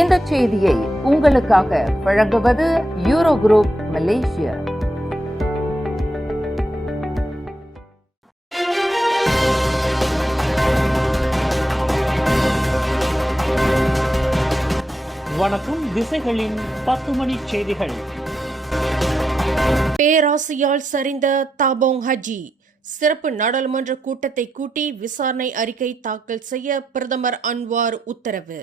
இந்த செய்தியை உங்களுக்காக வழங்குவது யூரோ குரூப் மலேசியா. வணக்கம். திசைகளின் 10 மணி செய்திகள். பேராசையால் சரிந்த தாபோங் ஹஜி சிறப்பு நாடாளுமன்ற கூட்டத்தை கூட்டி விசாரணை அறிக்கை தாக்கல் செய்ய பிரதமர் அன்வார் உத்தரவு.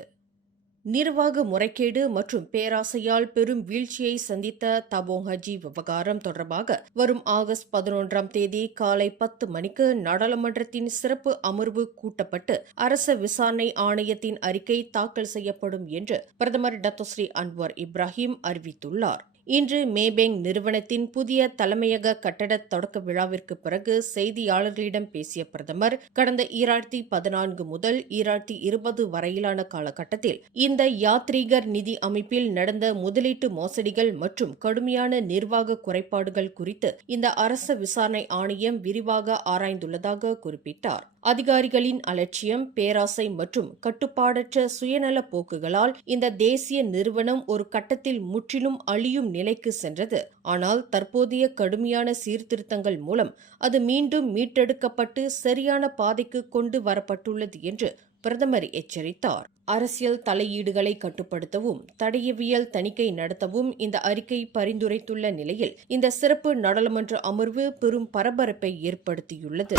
நிர்வாக முறைகேடு மற்றும் பேராசையால் பெரும் வீழ்ச்சியை சந்தித்த தாபோங் ஹஜி விவகாரம் தொடர்பாக வரும் ஆகஸ்ட் 11ஆம் தேதி காலை 10 மணிக்கு நாடாளுமன்றத்தின் சிறப்பு அமர்வு கூட்டப்பட்டு அரச விசாரணை ஆணையத்தின் அறிக்கை தாக்கல் செய்யப்படும் என்று பிரதமர் டத்தோஸ்ரீ அன்வார் இப்ராஹிம் அறிவித்துள்ளார். இன்று மேபேங் நிறுவனத்தின் புதிய தலைமையக கட்டட தொடக்க விழாவிற்கு பிறகு செய்தியாளர்களிடம் பேசிய பிரதமர், கடந்த 2014 முதல் 2020 வரையிலான காலகட்டத்தில் இந்த யாத்ரீகர் நிதி அமைப்பில் நடந்த முதலீட்டு மோசடிகள் மற்றும் கடுமையான நிர்வாக குறைபாடுகள் குறித்து இந்த அரச விசாரணை ஆணையம் விரிவாக ஆராய்ந்துள்ளதாக குறிப்பிட்டார். அதிகாரிகளின் அலட்சியம், பேராசை மற்றும் கட்டுப்பாடற்ற சுயநல போக்குகளால் இந்த தேசிய நிறுவனம் ஒரு கட்டத்தில் முற்றிலும் அழியும் நிலைக்கு சென்றது. ஆனால் தற்போதைய கடுமையான சீர்திருத்தங்கள் மூலம் அது மீண்டும் மீட்டெடுக்கப்பட்டு சரியான பாதைக்கு கொண்டு வரப்பட்டுள்ளது என்று பிரதமர் எச்சரித்தார். அரசியல் தலையீடுகளை கட்டுப்படுத்தவும் தடயவியல் தணிக்கை நடத்தவும் இந்த அறிக்கை பரிந்துரைத்துள்ள நிலையில் இந்த சிறப்பு நாடாளுமன்ற அமர்வு பெரும் பரபரப்பை ஏற்படுத்தியுள்ளது.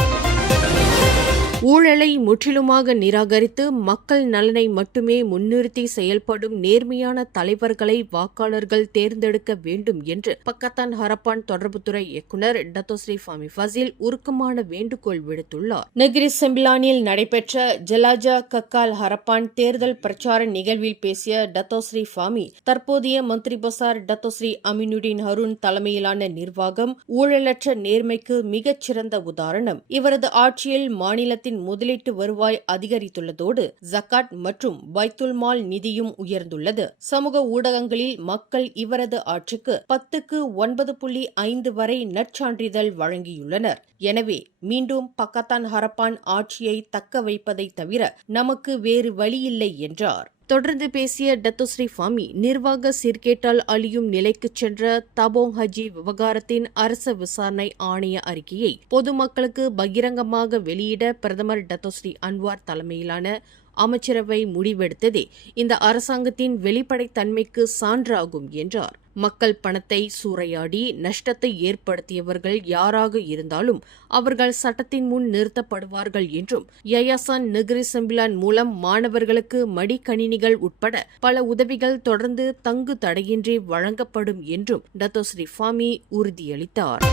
ஊழலை முற்றிலுமாக நிராகரித்து மக்கள் நலனை மட்டுமே முன்னிறுத்தி செயல்படும் நேர்மையான தலைவர்களை வாக்காளர்கள் தேர்ந்தெடுக்க வேண்டும் என்று பக்கத்தான் ஹரப்பான் தொடர்புத்துறை இயக்குநர் டத்தோஸ்ரீ ஃபாமி ஃபசில் உருக்கமான வேண்டுகோள் விடுத்துள்ளார். நெகிரி செம்பிலானில் நடைபெற்ற ஜலாஜா கக்கால் ஹரப்பான் தேர்தல் பிரச்சார நிகழ்வில் பேசிய டத்தோஸ்ரீ ஃபாமி, தற்போதைய மந்திரி பசார் டத்தோஸ்ரீ அமினுடின் ஹருன் தலைமையிலான நிர்வாகம் ஊழலற்ற நேர்மைக்கு மிகச்சிறந்த உதாரணம். இவரது ஆட்சியில் மாநிலத்தின் முதலீட்டு வருவாய் அதிகரித்துள்ளதோடு ஜக்காட் மற்றும் பைத்துல் மால் நிதியும் உயர்ந்துள்ளது. சமூக ஊடகங்களில் மக்கள் இவரது ஆட்சிக்கு 10க்கு 9.5 வரை நற்சான்றிதழ் வழங்கியுள்ளனர். எனவே மீண்டும் பக்கத்தான் ஹரப்பான் ஆட்சியை தக்க வைப்பதை தவிர நமக்கு வேறு வழியில்லை என்றார். தொடர்ந்து பேசிய டத்தோஸ்ரீ ஃபாமி, நிர்வாக சீர்கேட்டால் அழியும் நிலைக்கு சென்ற தாபோங் ஹஜி விவகாரத்தின் அரச விசாரணை ஆணைய அறிக்கையை பொதுமக்களுக்கு பகிரங்கமாக வெளியிட பிரதமர் டத்தோஸ்ரீ அன்வார் தலைமையிலான அமைச்சரவை முடிவெடுத்ததே இந்த அரசாங்கத்தின் வெளிப்படைத்தன்மைக்கு சான்றாகும் என்றார். மக்கள் பணத்தை சூறையாடி நஷ்டத்தை ஏற்படுத்தியவர்கள் யாராக இருந்தாலும் அவர்கள் சட்டத்தின் முன் நிறுத்தப்படுவார்கள் என்றும், யயாசான் நெகிரி செம்பிலான் மூலம் மாணவர்களுக்கு மடிக்கணினிகள் உட்பட பல உதவிகள் தொடர்ந்து தங்கு தடையின்றி வழங்கப்படும் என்றும் டத்தோஸ்ரீ ஃபாமி உறுதியளித்தார்.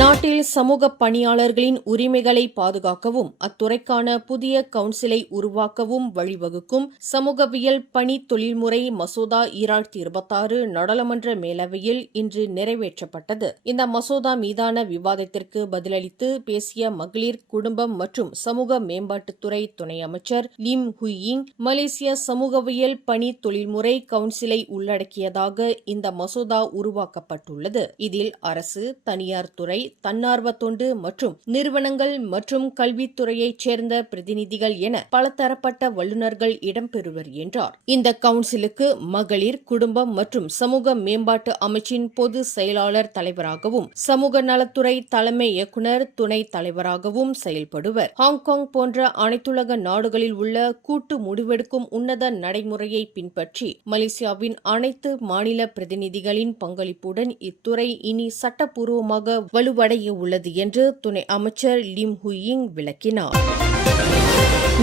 நாட்டில் சமூக பணியாளர்களின் உரிமைகளை பாதுகாக்கவும் அத்துறைக்கான புதிய கவுன்சிலை உருவாக்கவும் வழிவகுக்கும் சமூகவியல் பணி தொழில்முறை மசோதா 2026 நாடாளுமன்ற மேலவையில் இன்று நிறைவேற்றப்பட்டது. இந்த மசோதா மீதான விவாதத்திற்கு பதிலளித்து பேசிய மகளிர், குடும்பம் மற்றும் சமூக மேம்பாட்டுத்துறை துணை அமைச்சர் லிம் ஹுயிங், மலேசிய சமூகவியல் பணி தொழில்முறை கவுன்சிலை உள்ளடக்கியதாக இந்த மசோதா உருவாக்கப்பட்டுள்ளது. இதில் அரசு, தனியார் துறை, தன்னார்வ தொண்டு மற்றும் நிறுவனங்கள் மற்றும் கல்வித்துறையைச் சேர்ந்த பிரதிநிதிகள் என பலதரப்பட்ட வல்லுநர்கள் இடம்பெறுவர் என்றார். இந்த கவுன்சிலுக்கு மகளிர், குடும்பம் மற்றும் சமூக மேம்பாட்டு அமைச்சின் பொது செயலாளர் தலைவராகவும், சமூக நலத்துறை தலைமை இயக்குநர் துணை தலைவராகவும் செயல்படுவர். ஹாங்காங் போன்ற அனைத்துலக நாடுகளில் உள்ள கூட்டு முடிவெடுக்கும் உன்னத நடைமுறையை பின்பற்றி மலேசியாவின் அனைத்து மாநில பிரதிநிதிகளின் பங்களிப்புடன் இத்துறை இனி சட்டப்பூர்வமாக வலுவடைய உள்ளது என்று துணை அமைச்சர் லிம் ஹுயிங் விளக்கினார்.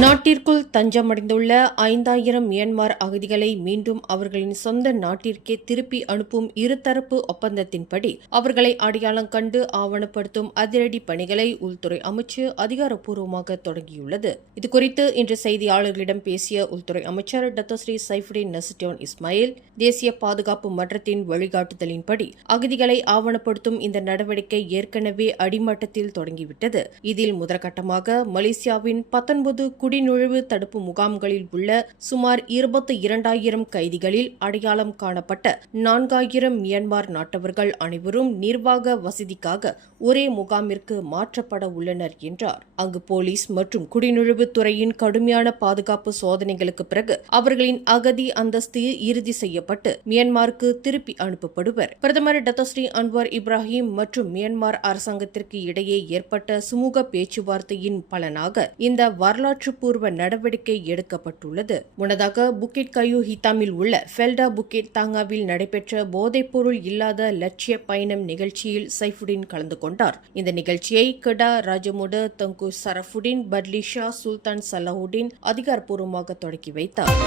நாட்டிற்குள் தஞ்சமடைந்துள்ள 5000 மியான்மர் அகதிகளை மீண்டும் அவர்களின் சொந்த நாட்டிற்கே திருப்பி அனுப்பும் இருதரப்பு ஒப்பந்தத்தின்படி அவர்களை அடையாளம் கண்டு ஆவணப்படுத்தும் அதிரடி பணிகளை உள்துறை அமைச்சு அதிகாரப்பூர்வமாக தொடங்கியுள்ளது. இதுகுறித்து இன்று செய்தியாளர்களிடம் பேசிய உள்துறை அமைச்சர் டத்தோஸ்ரீ சைஃபுடின் நசுட்டியோன் இஸ்மாயில், தேசிய பாதுகாப்பு மன்றத்தின் வழிகாட்டுதலின்படி அகதிகளை ஆவணப்படுத்தும் இந்த நடவடிக்கை ஏற்கனவே அடிமட்டத்தில் தொடங்கிவிட்டது. இதில் முதற்கட்டமாக மலேசியாவின் 19 குடிநுழைவு தடுப்பு முகாம்களில் உள்ள சுமார் 22,000 கைதிகளில் அடையாளம் காணப்பட்ட 4000 மியான்மர் நாட்டவர்கள் அனைவரும் நிர்வாக வசதிக்காக ஒரே முகாமிற்கு மாற்றப்பட உள்ளனர் என்றார். அங்கு போலீஸ் மற்றும் குடிநுழைவுத் துறையின் கடுமையான பாதுகாப்பு சோதனைகளுக்கு பிறகு அவர்களின் அகதி அந்தஸ்து இறுதி செய்யப்பட்டு மியான்மருக்கு திருப்பி அனுப்பப்படுவர். பிரதமர் டத்தோஸ்ரீ அன்வார் இப்ராஹிம் மற்றும் மியான்மர் அரசாங்கத்திற்கு இடையே ஏற்பட்ட சுமூக பேச்சுவார்த்தையின் பலனாக இந்த வரலாற்று பூர்வ நடவடிக்கை எடுக்கப்பட்டுள்ளது. முன்னதாக புக்கிட் கயூ ஹித்தாமில் உள்ள ஃபெல்டா புக்கிட் தாங்காவில் நடைபெற்ற போதைப்பொருள் இல்லாத லட்சிய பயணம் நிகழ்ச்சியில் சைஃபுடின் கலந்து கொண்டார். இந்த நிகழ்ச்சியை கடா ராஜமுட தங்கு சரஃபுடின் பட்லிஷா சுல்தான் சலாஹுடின் அதிகாரப்பூர்வமாக தொடக்கி வைத்தார்.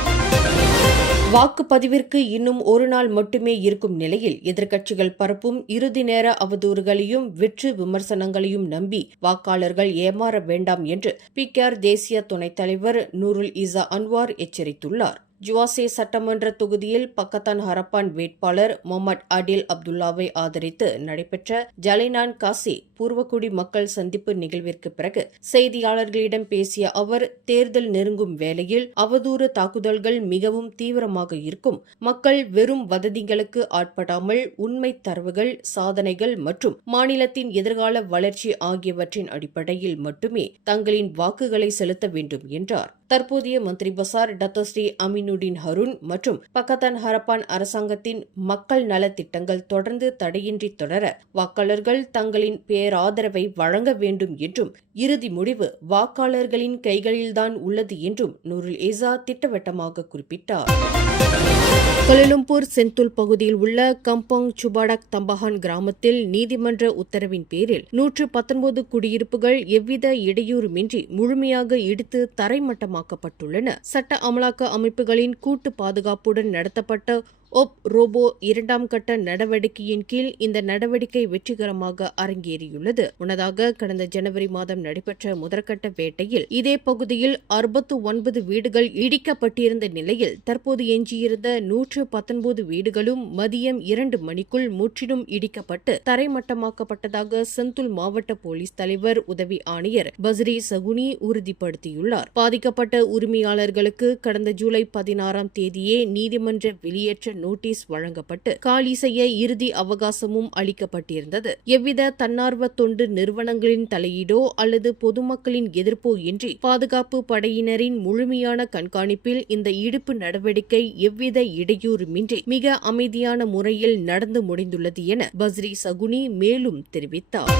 வாக்குப்பதிவிற்கு இன்னும் ஒரு நாள் மட்டுமே இருக்கும் நிலையில் எதிர்க்கட்சிகள் பரப்பும் இறுதி நேர அவதூறுகளையும் வெற்று விமர்சனங்களையும் நம்பி வாக்காளர்கள் ஏமாற வேண்டாம் என்று பிகேஆர் தேசிய துணைத் தலைவர் நூருல் இசா அன்வார் எச்சரித்துள்ளார். ஜுவாசே சட்டமன்ற தொகுதியில் பக்கத்தான் ஹரப்பான் வேட்பாளர் முகமது ஆடில் அப்துல்லாவை ஆதரித்து நடைபெற்ற ஜலைனான் காசி பூர்வக்குடி மக்கள் சந்திப்பு நிகழ்விற்கு பிறகு செய்தியாளர்களிடம் பேசிய அவர், தேர்தல் நெருங்கும் வேளையில் அவதூறு தாக்குதல்கள் மிகவும் தீவிரமாக இருக்கும். மக்கள் வெறும் வதந்திகளுக்கு ஆட்படாமல் உண்மை தரவுகள், சாதனைகள் மற்றும் மாநிலத்தின் எதிர்கால வளர்ச்சி ஆகியவற்றின் அடிப்படையில் மட்டுமே தங்களின் வாக்குகளை செலுத்த வேண்டும் என்றார். தற்போதைய மந்திரி பசார் டத்தோஸ்ரீ அமீனுடின் ஹருன் மற்றும் பக்கத்தான் ஹரப்பான் அரசாங்கத்தின் மக்கள் நல திட்டங்கள் தொடர்ந்து தடையின்றி தொடர வாக்காளர்கள் தங்களின் பேராதரவை வழங்க வேண்டும் என்றும் இறுதி முடிவு வாக்காளர்களின் கைகளில்தான் உள்ளது என்றும் நூருல் இசா திட்டவட்டமாக குறிப்பிட்டார். கோலாலம்பூர் செந்துல் பகுதியில் உள்ள கம்பங் சுபாடக் தம்பஹான் கிராமத்தில் நீதிமன்ற உத்தரவின் பேரில் 119 குடியிருப்புகள் எவ்வித இடையூறுமின்றி முழுமையாக இடித்து தரைமட்டமாக்கப்பட்டுள்ளன. சட்ட அமலாக்க அமைப்புகளின் கூட்டு பாதுகாப்புடன் நடத்தப்பட்ட ரோபோ 2ஆம் கட்ட நடவடிக்கையின் கீழ் இந்த நடவடிக்கை வெற்றிகரமாக அரங்கேறியுள்ளது. முன்னதாக கடந்த ஜனவரி மாதம் நடைபெற்ற முதற்கட்ட வேட்டையில் இதே பகுதியில் 69 வீடுகள் இடிக்கப்பட்டிருந்த நிலையில் தற்போது எஞ்சியிருந்த 119 வீடுகளும் மதியம் 2 மணிக்குள் முற்றிலும் இடிக்கப்பட்டு தரைமட்டமாக்கப்பட்டதாக செந்துல் மாவட்ட போலீஸ் தலைவர் உதவி ஆணையர் பஸ்ரி சகுனி உறுதிப்படுத்தியுள்ளார். பாதிக்கப்பட்ட உரிமையாளர்களுக்கு கடந்த ஜூலை 16ஆம் தேதியே நீதிமன்ற வெளியேற்ற நோட்டீஸ் வழங்கப்பட்டு காலி செய்ய இறுதி அவகாசமும் அளிக்கப்பட்டிருந்தது. எவ்வித தன்னார்வ தொண்டு நிறுவனங்களின் தலையீடோ அல்லது பொதுமக்களின் எதிர்ப்போ இன்றி பாதுகாப்பு படையினரின் முழுமையான கண்காணிப்பில் இந்த இடிப்பு நடவடிக்கை எவ்வித இடையூறுமின்றி மிக அமைதியான முறையில் நடந்து முடிந்துள்ளது என பஸ்ரி சகுனி மேலும் தெரிவித்தார்.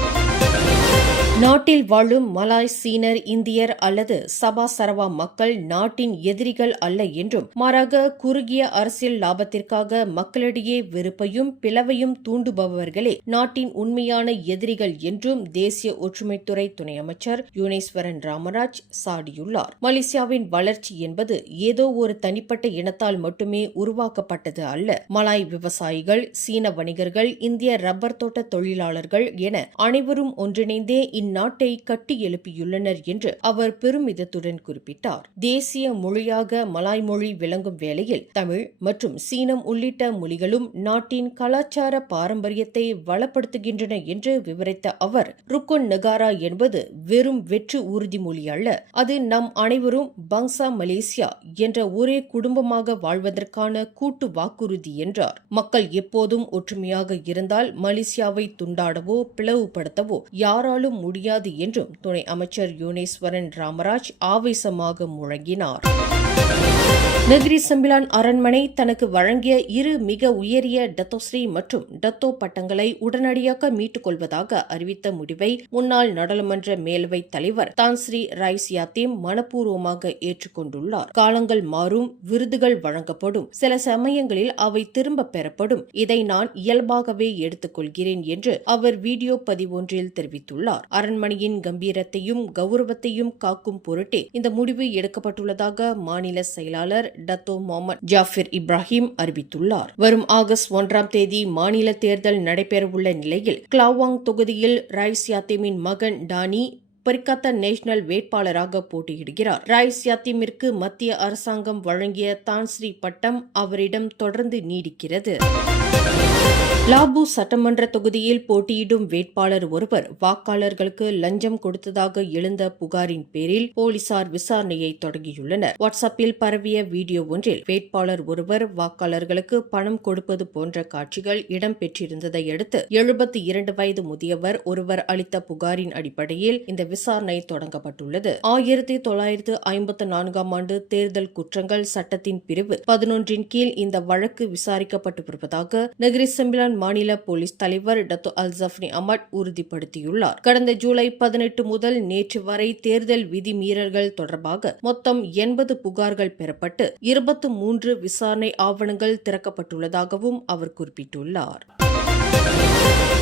நாட்டில் வாழும் மலாய், சீனர், இந்தியர் அல்லது சபா சரவா மக்கள் நாட்டின் எதிரிகள் அல்ல என்றும் மாறாக குறுகிய அரசியல் லாபத்திற்காக மக்களிடையே வெறுப்பையும் பிளவையும் தூண்டுபவர்களே நாட்டின் உண்மையான எதிரிகள் என்றும் தேசிய ஒற்றுமைத்துறை துணை அமைச்சர் யோனேஸ்வரன் ராமராஜ் சாடியுள்ளார். மலேசியாவின் வளர்ச்சி என்பது ஏதோ ஒரு தனிப்பட்ட இனத்தால் மட்டுமே உருவாக்கப்பட்டது அல்ல. மலாய் விவசாயிகள், சீன வணிகர்கள், இந்திய ரப்பர் தோட்ட தொழிலாளர்கள் என அனைவரும் ஒன்றிணைந்தே இந்நாட்டை கட்டி எழுப்பியுள்ளனர் என்று அவர் பெருமிதத்துடன் குறிப்பிட்டார். தேசிய மொழியாக மலாய் மொழி விளங்கும் வேளையில் தமிழ் மற்றும் சீனம் உள்ளிட்ட மொழிகளும் நாட்டின் கலாச்சார பாரம்பரியத்தை வளப்படுத்துகின்றன என்று விவரித்த அவர், ருக்குன் நகாரா என்பது வெறும் வெற்று உறுதிமொழி அல்ல, அது நம் அனைவரும் பங்சா மலேசியா என்ற ஒரே குடும்பமாக வாழ்வதற்கான கூட்டு வாக்குறுதி என்றார். மக்கள் எப்போதும் ஒற்றுமையாக இருந்தால் மலேசியாவை துண்டாடவோ பிளவுபடுத்தவோ யாராலும் முடியாது என்றும் துணை அமைச்சர் யோனேஸ்வரன் ராமராஜ் ஆவேசமாக முழங்கினார். நெகிரி சம்பிலான் அரண்மனை தனக்கு வழங்கிய 2 மிக உயரிய டத்தோஸ்ரீ மற்றும் டத்தோ பட்டங்களை உடனடியாக மீட்டுக் கொள்வதாக அறிவித்த முடிவை முன்னாள் நாடாளுமன்ற மேலவைத் தலைவர் தான்ஸ்ரீ ரைஸ் யாத்தீம் மனப்பூர்வமாக ஏற்றுக்கொண்டுள்ளார். காலங்கள் மாறும், விருதுகள் வழங்கப்படும், சில சமயங்களில் அவை திரும்ப பெறப்படும். இதை நான் இயல்பாகவே எடுத்துக் கொள்கிறேன் என்று அவர் வீடியோ பதிவொன்றில் தெரிவித்துள்ளார். அரண்மனையின் கம்பீரத்தையும் கௌரவத்தையும் காக்கும் பொருட்டே இந்த முடிவு எடுக்கப்பட்டுள்ளதாக மாநில செயலாளர் டத்தோ முகமது ஜாஃபிர் இப்ராஹிம் அறிவித்துள்ளார். வரும் ஆகஸ்ட் 1ஆம் தேதி மாநில தேர்தல் நடைபெறவுள்ள நிலையில் கிளாவாங் தொகுதியில் ரைஸ் யாத்தீமின் மகன் டானி பரிகத்தன் நேஷனல் வேட்பாளராக போட்டியிடுகிறார். ராய்ஸ் யாத்திமிற்கு மத்திய அரசாங்கம் வழங்கிய தான்ஸ்ரீ பட்டம் அவரிடம் தொடர்ந்து நீடிக்கிறது. லாபு சட்டமன்ற தொகுதியில் போட்டியிடும் வேட்பாளர் ஒருவர் வாக்காளர்களுக்கு லஞ்சம் கொடுத்ததாக எழுந்த புகாரின் பேரில் போலீசார் விசாரணையை தொடங்கியுள்ளனர். வாட்ஸ்அப்பில் பரவிய வீடியோ ஒன்றில் வேட்பாளர் ஒருவர் வாக்காளர்களுக்கு பணம் கொடுப்பது போன்ற காட்சிகள் இடம்பெற்றிருந்ததை அடுத்து 72 வயது முதியவர் ஒருவர் அளித்த புகாரின் அடிப்படையில் இந்த விசாரணை தொடங்கப்பட்டுள்ளது. 1954 ஆண்டு தேர்தல் குற்றங்கள் சட்டத்தின் பிரிவு 11 கீழ் இந்த வழக்கு விசாரிக்கப்பட்டு வருவதாக நகரி செம்பிலான் மாநில போலீஸ் தலைவர் டத்தோ அல்சப்னி அமட் உறுதிப்படுத்தியுள்ளார். கடந்த ஜூலை 18 முதல் நேற்று வரை தேர்தல் விதிமீறல்கள் தொடர்பாக மொத்தம் 80 புகார்கள் பெறப்பட்டு 23 விசாரணை ஆவணங்கள் திறக்கப்பட்டுள்ளதாகவும் அவர் குறிப்பிட்டுள்ளார்.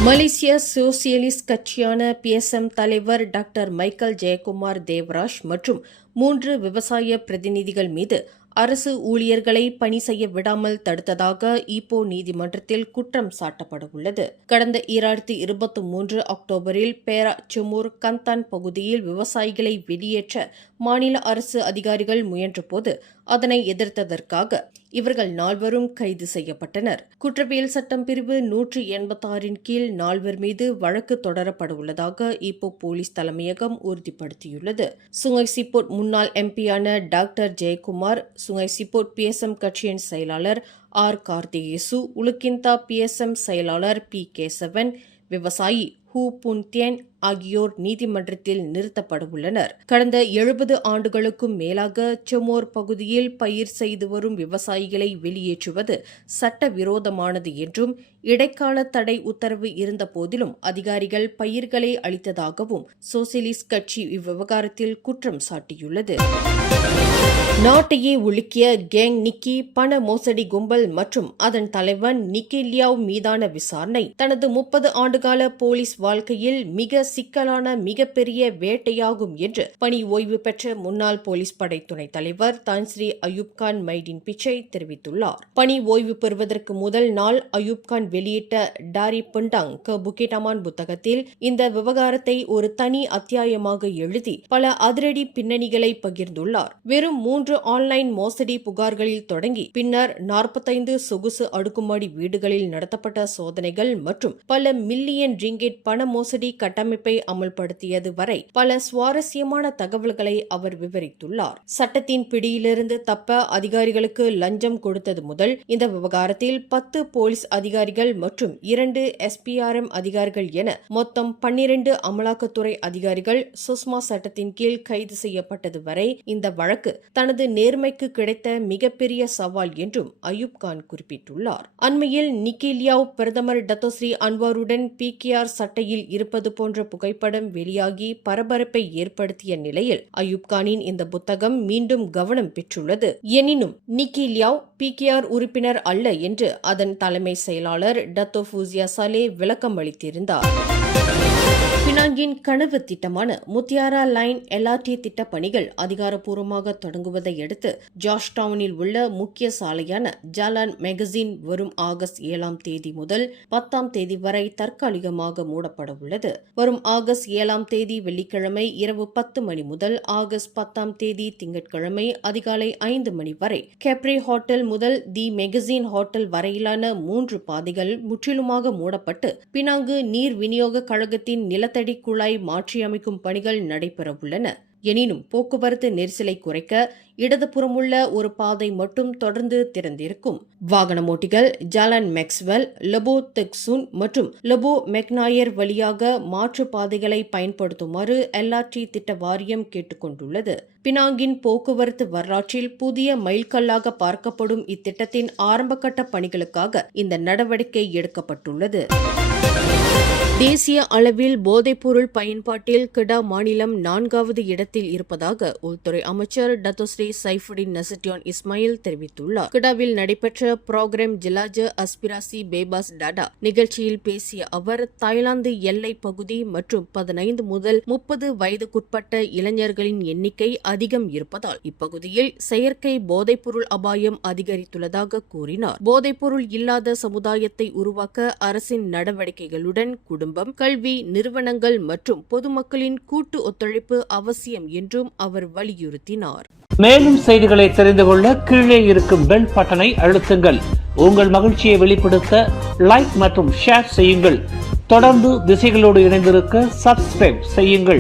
மலேசிய சோசியலிஸ்ட் கட்சியான PSM தலைவர் டாக்டர் மைக்கேல் ஜெயக்குமார் தேவராஜ் மற்றும் 3 விவசாய பிரதிநிதிகள் மீது அரசு ஊழியர்களை பணி செய்ய விடாமல் தடுத்ததாக ஈப்போ நீதிமன்றத்தில் குற்றம் சாட்டப்படவுள்ளது. கடந்த 2023 அக்டோபரில் பேரா சுமூர் கந்தான் பகுதியில் விவசாயிகளை வெளியேற்ற மாநில அரசு அதிகாரிகள் முயன்றபோது அதனை எதிர்த்ததற்காக இவர்கள் 4 கைது செய்யப்பட்டனர். குற்றவியல் சட்டம் பிரிவு 186 கீழ் 4 மீது வழக்கு தொடரப்படவுள்ளதாக ஈப்போ போலீஸ் தலைமையகம் உறுதிப்படுத்தியுள்ளது. சுங்கை சிப்போட் முன்னாள் எம்பியான டாக்டர் ஜெயக்குமார், சுங்கை சிப்போட் PSM கட்சியின் செயலாளர் R கார்த்திகேசு, உலுக்கிந்தா PSM செயலாளர் P கேசவன், விவசாயி ஹூ புன்தியன் ஆகியோர் நீதிமன்றத்தில் நிறுத்தப்படவுள்ளனர். கடந்த 70 ஆண்டுகளுக்கும் மேலாக செமோர் பகுதியில் பயிர் செய்து வரும் விவசாயிகளை வெளியேற்றுவது சட்டவிரோதமானது என்றும் இடைக்கால தடை உத்தரவு இருந்த போதிலும் அதிகாரிகள் பயிர்களை அளித்ததாகவும் சோசியலிஸ்ட் கட்சி இவ்விவகாரத்தில் குற்றம் சாட்டியுள்ளது. நாட்டையே உலுக்கிய கேங் நிக்கி பண மோசடி கும்பல் மற்றும் அதன் தலைவன் நிக்கி லியாவ் மீதான விசாரணை தனது 30 ஆண்டுகால போலீஸ் வாழ்க்கையில் மிக சிக்கலான மிகப்பெரிய வேட்டையாகும் என்று பணி ஓய்வு பெற்ற முன்னாள் போலீஸ் படை துணைத் தலைவர் தான்ஸ்ரீ அயூப் கான் மைடின் பிச்சை தெரிவித்துள்ளார். பணி ஓய்வு பெறுவதற்கு முதல் நாள் அயூப் கான் வெளியிட்ட டாரி பண்டாங் புக்கிட் அமான் புத்தகத்தில் இந்த விவகாரத்தை ஒரு தனி அத்தியாயமாக எழுதி பல அதிரடி பின்னணிகளை பகிர்ந்துள்ளார். வெறும் 3 ஆன்லைன் மோசடி புகார்களில் தொடங்கி பின்னர் 45 சொகுசு அடுக்குமாடி வீடுகளில் நடத்தப்பட்ட சோதனைகள் மற்றும் பல மில்லியன் ரிங்கெட் பண மோசடி கட்டமைப்பை அமல்படுத்தியது வரை பல சுவாரஸ்யமான தகவல்களை அவர் விவரித்துள்ளார். சட்டத்தின் பிடியிலிருந்து தப்ப அதிகாரிகளுக்கு லஞ்சம் கொடுத்தது முதல் இந்த விவகாரத்தில் 10 போலீஸ் அதிகாரிகள் மற்றும் 2 SPRM அதிகாரிகள் என மொத்தம் 12 அமலாக்கத்துறை அதிகாரிகள் சுஸ்மா சட்டத்தின் கீழ் கைது செய்யப்பட்டது வரை இந்த வழக்கு தனது நேர்மைக்கு கிடைத்த மிகப்பெரிய சவால் என்றும் அயூப் கான் குறிப்பிட்டுள்ளார். அண்மையில் நிக்கி லியாவ் பிரதமர் டத்தோஸ்ரீ அன்வாருடன் PKR சட்டையில் இருப்பது போன்ற புகைப்படம் வெளியாகி பரபரப்பை ஏற்படுத்திய நிலையில் அயூப் கானின் இந்த புத்தகம் மீண்டும் கவனம் பெற்றுள்ளது. எனினும் நிக்கி லியாவ் PKR உறுப்பினர் அல்ல என்று அதன் தலைமை செயலாளர் டத்தோ ஃபூசியா சாலே விளக்கம் அளித்திருந்தார். பினாங்கின் கனவு திட்டமான முத்தியாரா லைன் LRT திட்ட பணிகள் அதிகாரப்பூர்வமாக தொடங்குவதை அடுத்து ஜார்ஜ் டவுனில் உள்ள முக்கிய சாலையான ஜாலான் மேகசின் வரும் ஆகஸ்ட் 7 தேதி முதல் 10 தேதி வரை தற்காலிகமாக மூடப்பட உள்ளது. வரும் ஆகஸ்ட் 7 வெள்ளிக்கிழமை இரவு 10 மணி முதல் ஆகஸ்ட் 10 தேதி திங்கட்கிழமை அதிகாலை 5 மணி வரை கேப்ரி ஹோட்டல் முதல் தி மேகசின் ஹோட்டல் வரையிலான 3 பாதைகள் முற்றிலுமாக மூடப்பட்டு பினாங்கு நீர் விநியோக கழகத்தின் நிலத்தடி குழாய் மாற்றியமைக்கும் பணிகள் நடைபெறவுள்ளன. எனினும் போக்குவரத்து நெரிசலை குறைக்க இடதுபுறமுள்ள ஒரு பாதை மட்டும் தொடர்ந்து திறந்திருக்கும். வாகன ஓட்டிகள் ஜாலான் மேக்ஸ்வெல், லபோ தெக்சூன் மற்றும் லபோ மெக்னாயர் வழியாக மாற்று பாதைகளை பயன்படுத்துமாறு LRT திட்ட வாரியம் கேட்டுக் கொண்டுள்ளது. பினாங்கின் போக்குவரத்து வரலாற்றில் புதிய மைல்கல்லாக பார்க்கப்படும் இத்திட்டத்தின் ஆரம்பகட்ட பணிகளுக்காக இந்த நடவடிக்கை எடுக்கப்பட்டுள்ளது. தேசிய அளவில் போதைப்பொருள் பயன்பாட்டில் கிடா மாநிலம் 4வது இடத்தில் இருப்பதாக உள்துறை அமைச்சர் டத்தோஸ்ரீ சைஃபுடின் நசிட்டியான் இஸ்மாயில் தெரிவித்துள்ளார். கிடாவில் நடைபெற்ற புரோகிராம் ஜிலாஜ அஸ்பிராசி பேபாஸ் டாடா நிகழ்ச்சியில் பேசிய அவர் தாய்லாந்து எல்லை பகுதி மற்றும் 15 முதல் 30 வயதுக்குட்பட்ட இளைஞர்களின் எண்ணிக்கை அதிகம் இருப்பதால் இப்பகுதியில் செயற்கை போதைப்பொருள் அபாயம் அதிகரித்துள்ளதாக கூறினார். போதைப்பொருள் இல்லாத சமுதாயத்தை உருவாக்க அரசின் நடவடிக்கைகளுடன் குடும்ப குடும்பம், கல்வி நிறுவனங்கள் மற்றும் பொதுமக்களின் கூட்டு ஒத்துழைப்பு அவசியம் என்றும் அவர் வலியுறுத்தினார். மேலும் செய்திகளை தெரிந்து கொள்ள கீழே இருக்கும் பெல் பட்டனை அழுத்துங்கள். உங்கள் மகிழ்ச்சியை வெளிப்படுத்த லைக் மற்றும் ஷேர் செய்யுங்கள். தொடர்ந்து திசைகளோடு இணைந்திருக்க சப்ஸ்கிரைப் செய்யுங்கள்.